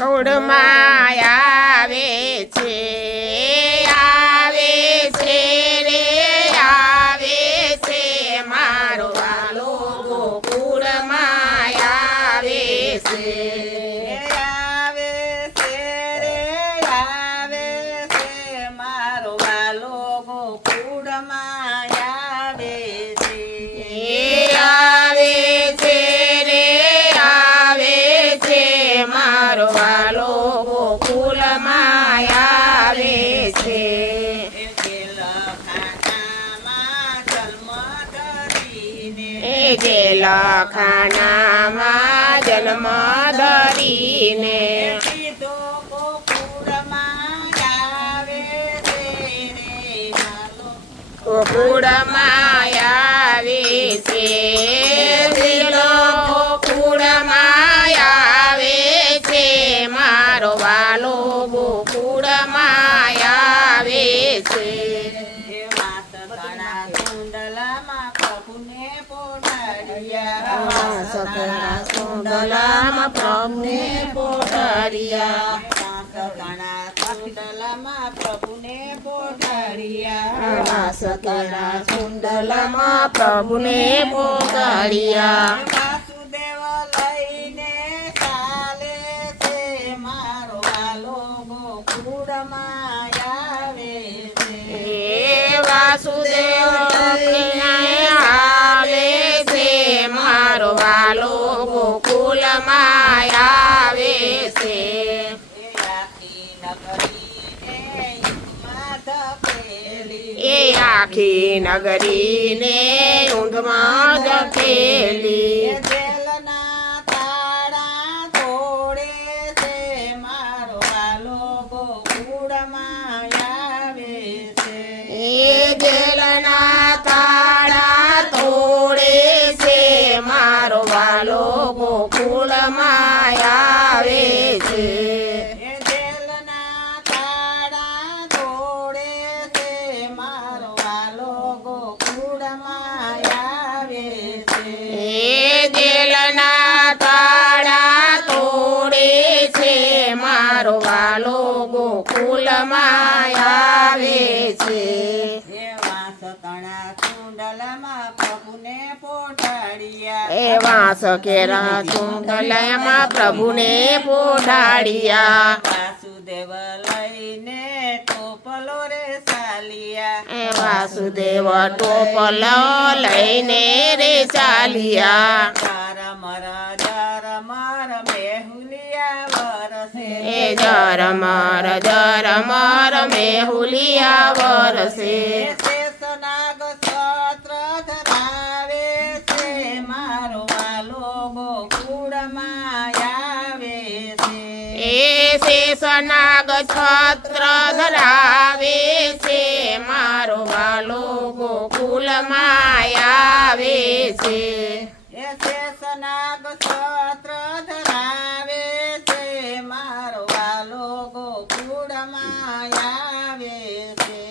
ગોકુળમાં આવે છે રે આવે છે મારો વાલો ગોકુળમાં આવે છે મારો વાલો ગોકુળમાં આવે છે આવે છે રે આવે છે મારો વાલો ગોકુળમાં આવે છે જેલખાનામાં જન્મ ધરીને ગોકુળમાં આવે છે ગોકુળમાં આવે છે મારો વાલો ગોકુળમાં આવે છે સકળા સુંદલામાં પ્રભુને પોઢાડ્યા સકળા સુંદલામાં પ્રભુને પોઢાડ્યા વાસુદેવ લઈને ચાલે છે મારો વાલો ગોકુળમાં આવે છે વાસુદેવ આવે છે મારો વાલો ગોકુળમાં આવે છે એ આખી નગરીને ઊંધમાં ધકેલી જેલના તાળા તોડે છે મારો વાલો ગોકુળમાં આવે છે એ જેલના તાળા તોડે છે મારો વાલો ગોકુળમાં આવે છે જેલના તાળા તોડે છે મારો વાલો ગોકુળમાં આવે છે એ જેલના તાળા તોડે છે મારો વાલો ગોકુળમાં આવે છે એવા સકેરા સુંદલયમાં પ્રભુને પોઢાડ્યા વાસુદેવ લઈને ટોપલો રે ચાલ્યા વાસુદેવ ટોપલો લઈને રે ચાલ્યા જરમર મેહુલિયા વરસે એ જરમર મેહુલિયા વરસે શેષનાગ છત્ર ધરાવે છે મારો વાલો ગોકુળમાં આવે છે એ શેષનાગ છત્ર ધરાવે છે મારો વાલો ગોકુળમાં આવે છે એ શેષનાગ છત્ર ધરાવે છે મારો વાલો ગોકુળમાં આવે છે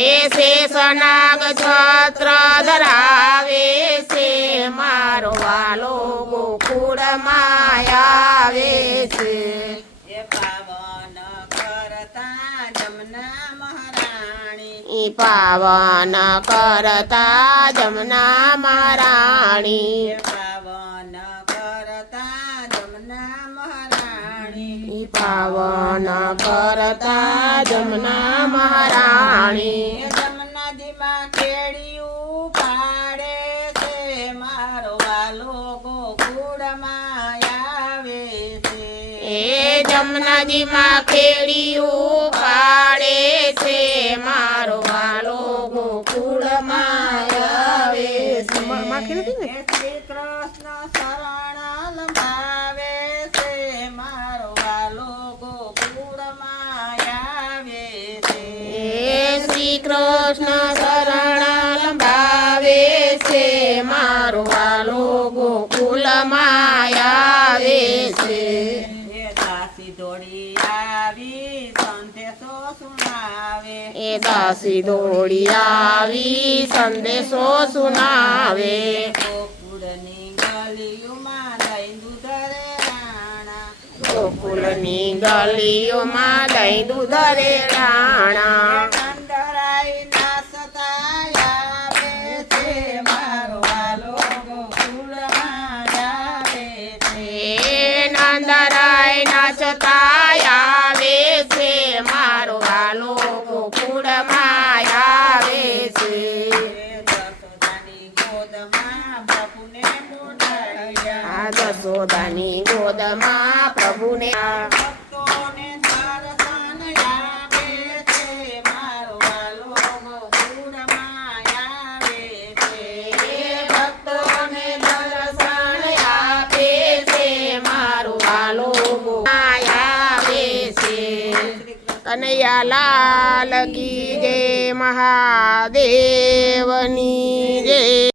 એ શેષનાગ છત્ર ધરાવે છે મારો વાલો ગોકુળમાં આવે છે એ પાવન કરતા જમના મહારાણી પાવન કરતા જમના મહારાણી પાવન કરતા જમના મહારાણી પાવન કરતા જમના મહારાણી જમનાજીમાં કેડિયું પાડે છે મારો વાલો ગોકુળમાં આવે છે એ જમનાજીમાં કેડિયું પાડે છે મારો વાલો ગોકુળમાં આવે છે શ્રી કૃષ્ણ શરણ લંબાવે છે મારો વાલો ગોકુળમાં આવે છે શ્રી કૃષ્ણ શરણ લંબાવે છે મારો વાલો ગોકુળમાં આવે છે દાસી દોડી આવી સંદેશો સુનાવે એ દાસી દોડી આવી સંદેશો સુનાવે ગોકુળની ગલીઓમાં દહીં દૂધ રે રાણા ગોકુળની ગલીઓમાં દહીં દૂધ રેડાણા નંદરાય ના સતાયા આવે છે મારો વાલો ગોકુળમાં આવે છે નંદરાય નાચતા આવે છે મારો વાલો ગોકુળમાં આવે છે જસોદાની ગોદમાં બાપુને બોલાવ્યા આ જશોદાની ગોદમાં પ્રભુને ભક્તોને દર્શન આપે છે મારો વાલો ગોકુળમાં આવે છે ભક્તોને દર્શન આપે છે મારો વાલો આવે છે કનૈયા લાલ કી જય મહાદેવની જય